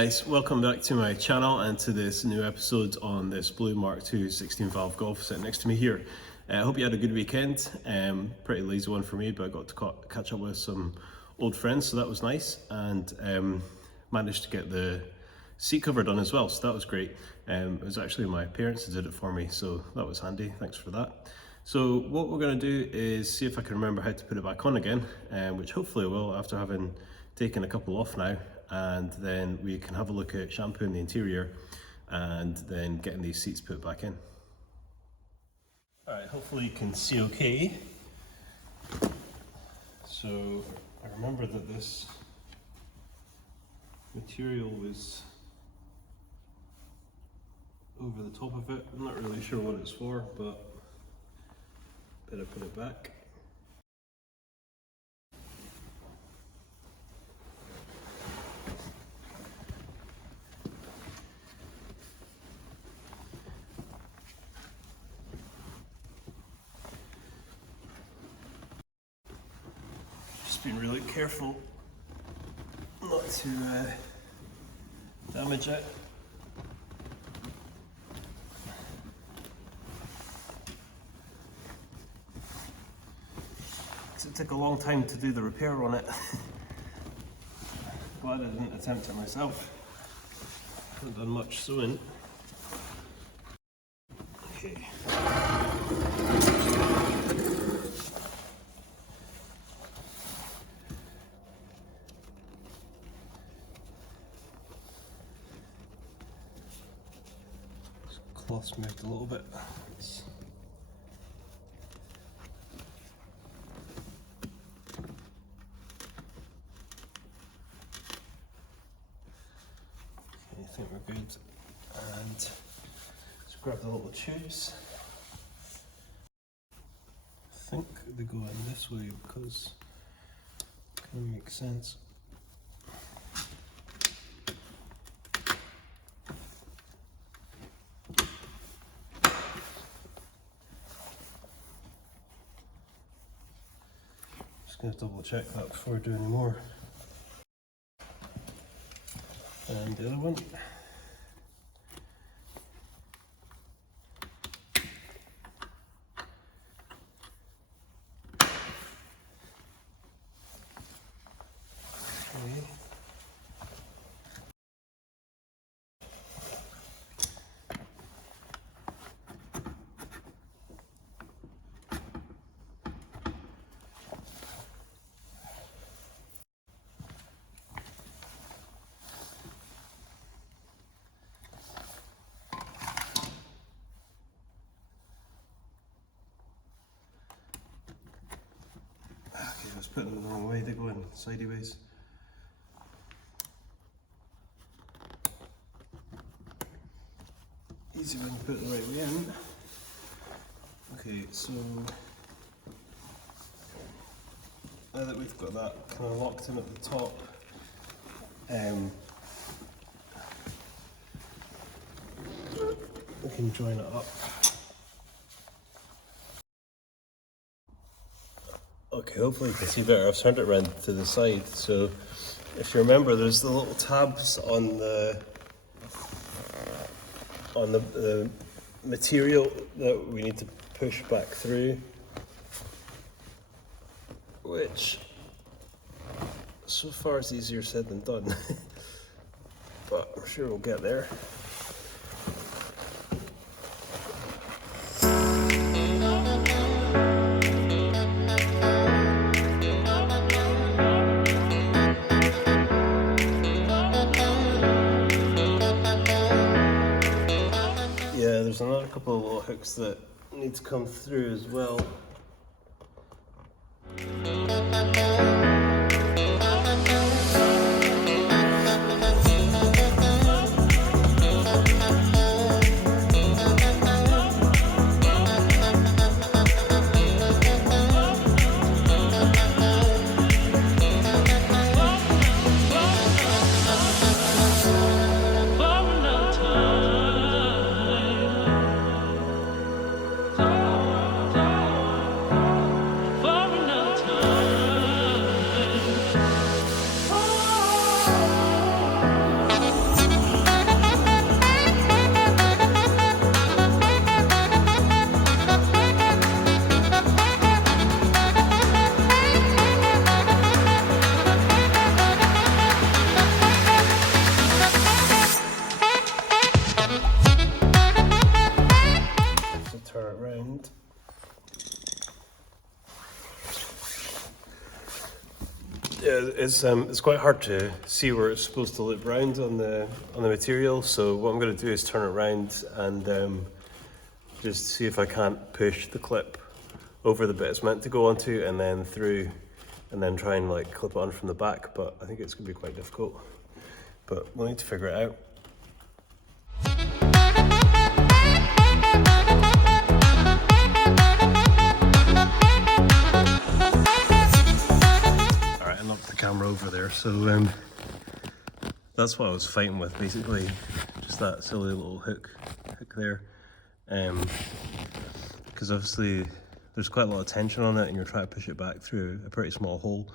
guys, welcome back to my channel and to this new episode on this blue Mark II 16 valve Golf sitting next to me here. I hope you had a good weekend. Pretty lazy one for me, but I got to catch up with some old friends, so that was nice, and managed to get the seat cover done as well, so that was great. It was actually my parents who did it for me, so that was handy, thanks for that. So what we're going to do is see if I can remember how to put it back on again, which hopefully I will after having taken a couple off now, and then we can have a look at shampooing the interior and then getting these seats put back in. Alright, hopefully you can see okay. So I remember that this material was over the top of it. I'm not really sure what it's for, but better put it back. Just being really careful not to damage it. It took a long time to do the repair on it. Glad I didn't attempt it myself. Haven't done much sewing. Okay. Cloth's moved a little bit. I think we're good, and let's grab the little tubes. I think they go in this way because it kind of makes sense. Just going to double check that before I do any more. And the other one. Okay. I was putting them the wrong way, they go in sideways. Easy when you put it the right way in. Okay, so now that we've got that kind of locked in at the top, we can join it up. Okay, hopefully you can see better. I've turned it around to the side, so if you remember, there's the little tabs on the material that we need to push back through, which so far is easier said than done, but I'm sure we'll get there. There's another couple of little hooks that need to come through as well. Yeah, it's quite hard to see where it's supposed to loop round on the material. So what I'm going to do is turn it around and just see if I can't push the clip over the bit it's meant to go onto and then through, and then try and like clip it on from the back. But I think it's going to be quite difficult. But we'll need to figure it out. Alright, I knocked the camera over there, so that's what I was fighting with basically, just that silly little hook there. Because obviously there's quite a lot of tension on it and you're trying to push it back through a pretty small hole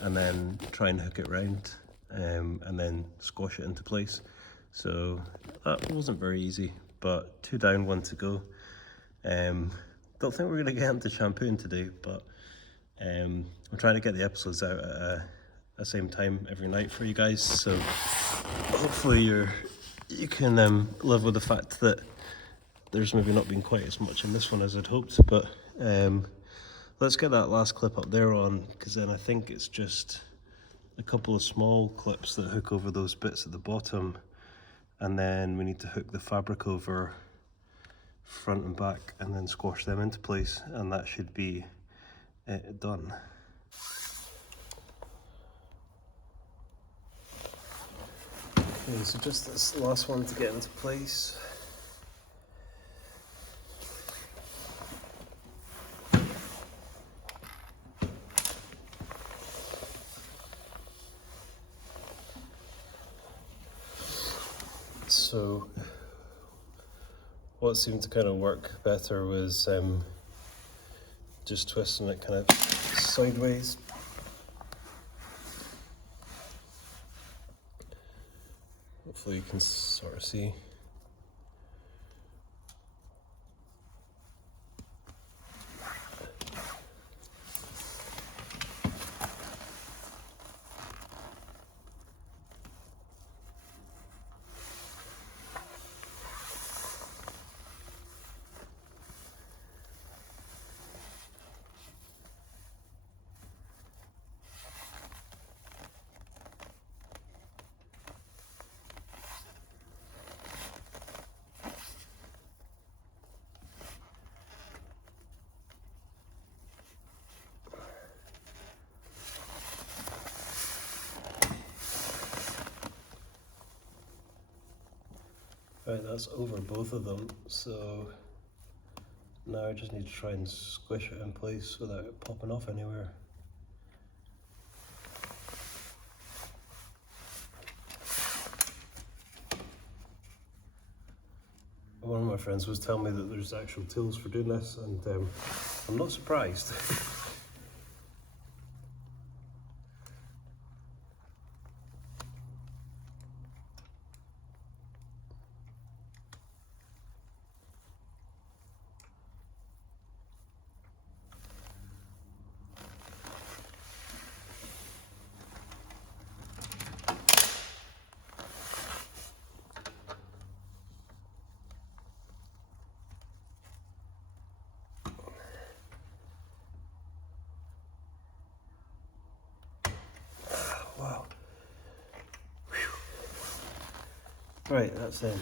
and then try and hook it round and then squash it into place. So that wasn't very easy, but 2 down, 1 to go. Don't think we're going to get into shampooing today, but I'm trying to get the episodes out at the same time every night for you guys, so hopefully you can live with the fact that there's maybe not been quite as much in this one as I'd hoped. But let's get that last clip up there on, because then I think it's just a couple of small clips that hook over those bits at the bottom, and then we need to hook the fabric over front and back and then squash them into place, and that should be it done. Okay, so just this last one to get into place. So what seemed to kind of work better was just twisting it kind of sideways. Hopefully you can sort of see. Right, that's over both of them, so now I just need to try and squish it in place without it popping off anywhere. One of my friends was telling me that there's actual tools for doing this, and I'm not surprised. Wow. Whew. Right, that's in.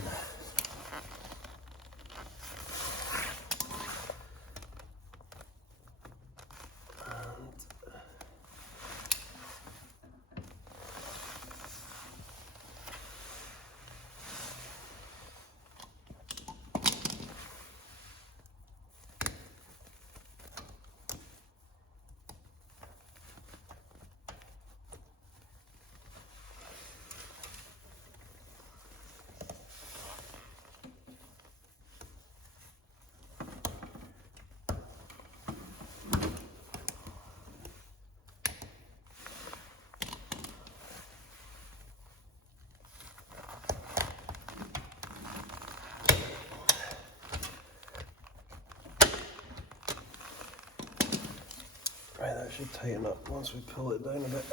Right, that should tighten up once we pull it down a bit.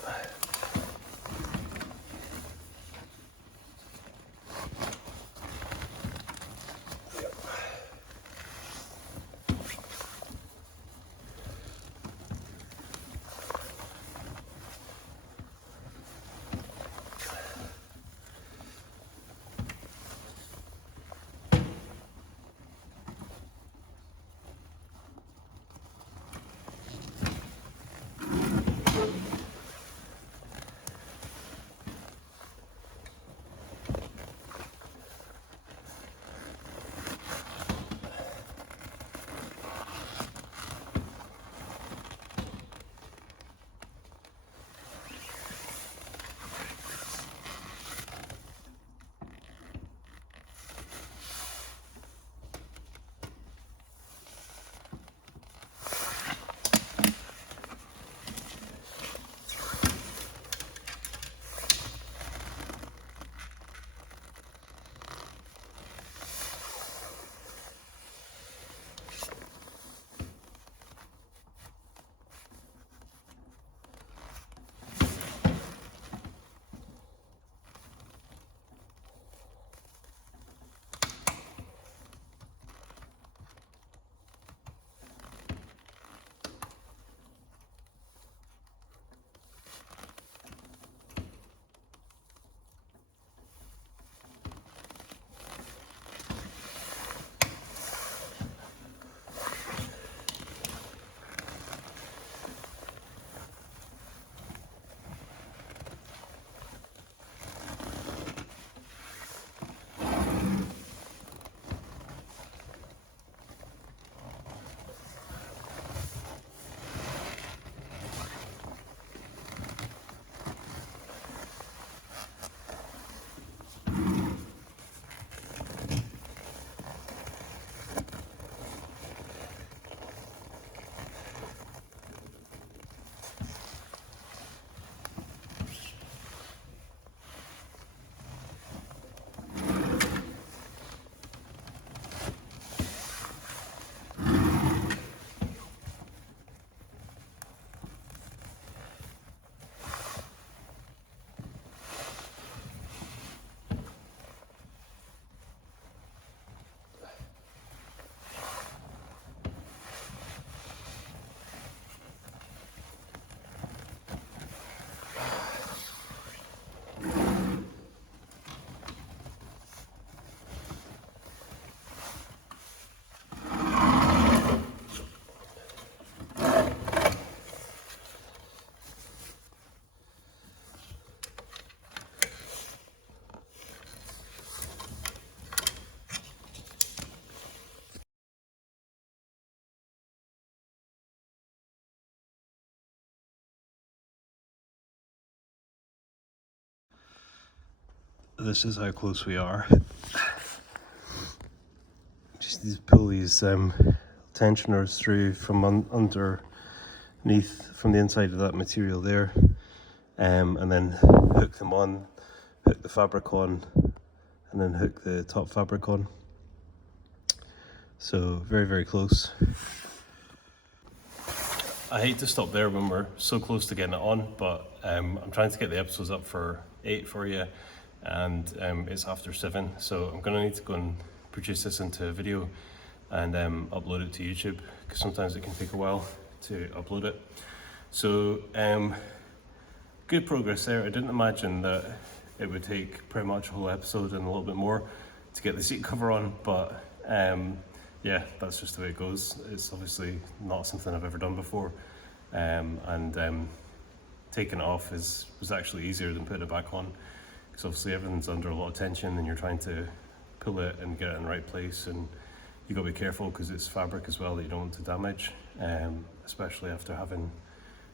Yep. this is how close we are. Just these pull these tensioners through from underneath, from the inside of that material there, and then hook them on, hook the fabric on, and then hook the top fabric on. So very, very close. I hate to stop there when we're so close to getting it on, but I'm trying to get the episodes up for 8 for you, and it's after 7, so I'm gonna need to go and produce this into a video and upload it to YouTube, because sometimes it can take a while to upload it. So good progress there. I didn't imagine that it would take pretty much a whole episode and a little bit more to get the seat cover on, but yeah, that's just the way it goes. It's obviously not something I've ever done before, and taking it off was actually easier than putting it back on, because obviously everything's under a lot of tension and you're trying to pull it and get it in the right place, and you got to be careful because it's fabric as well that you don't want to damage, especially after having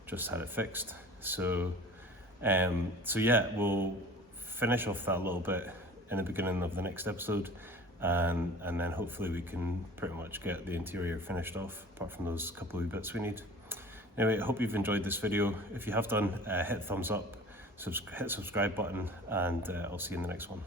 just had it fixed. So yeah, we'll finish off that a little bit in the beginning of the next episode, and then hopefully we can pretty much get the interior finished off, apart from those couple of bits we need. Anyway, I hope you've enjoyed this video. If you have done, hit thumbs up, hit subscribe button, and I'll see you in the next one.